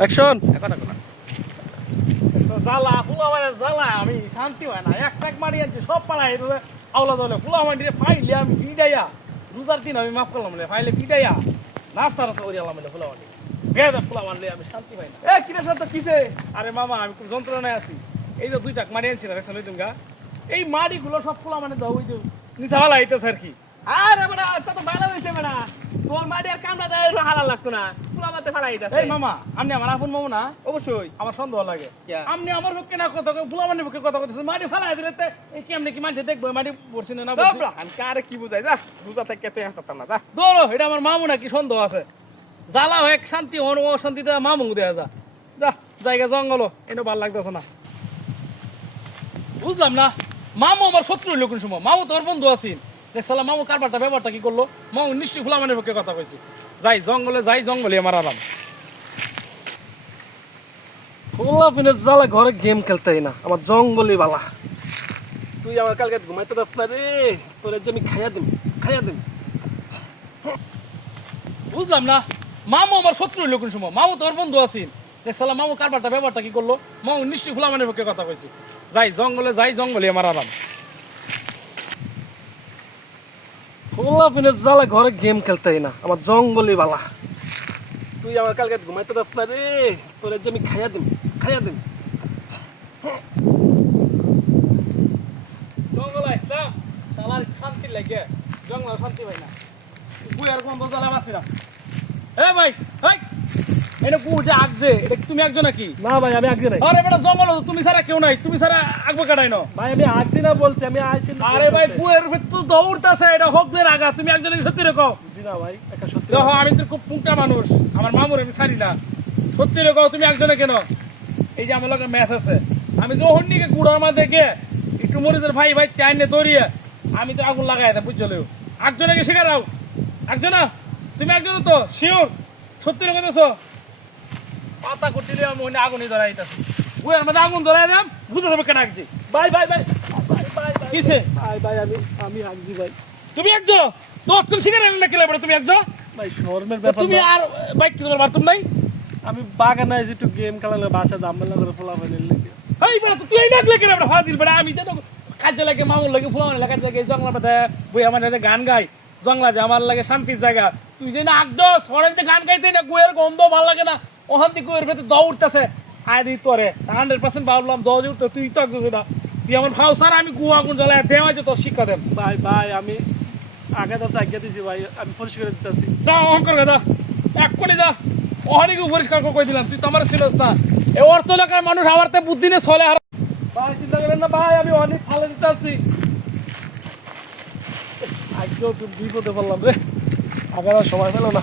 Action কথা কথা জ্বালা ফুলা মানে জ্বালা আমি শান্তি হয় না। এক টাক মারি আনছি সব পালাই আওলা দলে। ফুলা মারি ফাইলে আমি ফিটাইয়া রোজার দিন আমি মাফ করলাম রে ফাইলে ফিটাইয়া নাস্তা রাস্তা করি আলাম ফুলা মারি বেদা ফুলা মারলে আমি শান্তি পাই না। এ কিরে সাথে কিসে? আরে মামা আমি খুব যন্ত্রণায় আছি। এই যে দুই টাক মারি আনছি না দেখছেন তুমি এই মাড়িগুলো সব ফুলা মানে দাও ওই যে নিচাওয়ালা আইতেছে আর কি। আরে বেটা তা তো ভালো হইছে বেটা। তোর মাটি আর কামড়া দেয় হালাল লাগতো না। মাতে ফেলাই দিতেছে। এই মামা আপনি আমার আপন মামা না? অবশ্যই। আমার সন্দেহ লাগে। আপনি আমার পক্ষে না কথা ফুলা পক্ষে কথা কথা মাটি ফেলাই দিলে কি আপনি কি মানুষ দেখব? মাটি পড়ছি না না পড়ছি? dobra আমি কারে কি বুঝাই? যা বুঝা থেকে তুই একটা না যা। ধরো এটা আমার মামু নাকি সন্দেহ আছে। জ্বালা হয়ে শান্তি হন অশান্তিতে মামু দেয়া যা। যা জায়গা জঙ্গল এটা ভালো লাগতেছে না। বুঝলাম না মামু আমার শত্রু হইল কোন সময়? মামু তোর বন্ধু আছেন দেখছিলাম মামু কারবারটা ব্যাপারটা কি করল? মামু নিশ্চয়ই ফুলামানের পক্ষে কথা কইছি। যাই, জঙ্গলে যাই, জঙ্গলে আমার আরাম। ফুলা পিনের জ্বালা ঘরে গেম খেলতেই না, আমার জঙ্গলে বালা। তুই আমার কালকে ঘুমাইতে দাস না রে, তোর যে আমি খাইয়া দিম খাইয়া দিম। বুঝলাম না, মামু আমার শত্রু হইল কোন সময়? মামু তোর বন্ধু আছেন দেখছিলাম মামু কারবারটা ব্যাপারটা কি করল? মামু নিশ্চয়ই ফুলামানের পক্ষে কথা কইছি। যাই, জঙ্গলে যাই, জঙ্গলে আমার আরাম। ফুলা পিনের জ্বালা ঘরে গেম খেলতেই না, আমার জঙ্গলি বালা। তুই আমার কালকে ঘুমাইতে যাস না রে, তোর যে আমি খাইয়া দিম খাইয়া দিম। জঙ্গলে যা। শালার শান্তি লাগে জঙ্গল শান্তি পাই না। বুয়ার গন্ধ জ্বালা বাসিরা এ ভাই হাই এটা আগছে তুমি একজন নাকি? না ভাই আমি আগে নাই। আরে বেটা জঙ্গল তুমি ছাড়া কেউ নাই তুমি ছাড়া আগবে কাটাই না? ভাই আমি আগছি না বলছি আমি আইছি। আরে ভাই তো দৌড়তাছে এটা আগা তুমি একজন সত্যি রেখো। না ভাই একটা সত্যি দেখো আমি তো খুব পুংটা মানুষ আমার মামুর আমি ছাড়ি না। সত্যি রেখো তুমি একজনে কেন? এই যে আমার লগে ম্যাচ আছে। আমি যখন নিকে গুড়ার মাঝে গিয়ে একটু মরিচের ভাই ভাই টাইনে দৌড়িয়ে আমি তো আগুন লাগাই দেয় বুঝলেও একজনে কে একজনা তুমি একজন তো? শিওর সত্যি রেখো পাতা কুটিলে আমি ওখানে আগুনই ধরাই দিতেছি। বুয়ের মধ্যে আগুন ধরাই দাম বুঝে দেবে কেন ভাই ভাই ভাই ভাই কিসে? ভাই ভাই আমি আমি ভাই। তুমি একজন তো তুমি খেলে তুমি একজন ভাই শর্মের ব্যাপার তুমি আর বাইক তোমার মারতুম নাই? আমি বাগানে আইছি একটু গেম খেলালে বাসা জাম্বেল না করে ফোলা ফেলে লেগে এই তো তুই ডাকলে কেন বেটা ফাজিল বেটা আমি তো কাজে লাগে মামুর লাগে ফুলার লাগে কাজে লাগে জঙ্গলা বেটা বই আমার গান গাই। জঙ্গলা যে আমার লাগে শান্তির জায়গা। তুই যে না আগদস হরেন যে গান গাইতে না গুয়ের গন্ধ ভালো লাগে না। ওখান থেকে গুয়ের ভেতরে দৌড় উঠতেছে। আয় দিই তোরে হান্ড্রেড পার্সেন্ট ভাবলাম দৌড় উঠতে তুই তো একদম না। তুই আমার ভাও স্যার আমি গুয়া গুণ জ্বালায় দেওয়া যে তোর শিক্ষা দেন। ভাই ভাই আমি আগে তো চাকিয়ে দিছি ভাই আমি পরিষ্কার দিতেছি। যা অহংকার কথা এক কোটি যা। অহনিকে পরিষ্কার করে দিলাম তুই তো আমার ছিলস না। এ অর্থ এলাকার মানুষ আমার তো বুদ্ধি নিয়ে চলে আর ভাই চিন্তা করেন না ভাই আমি অনেক ভালো দিতেছি। বিপদে পারলাম রে। আগে সময় পেল না।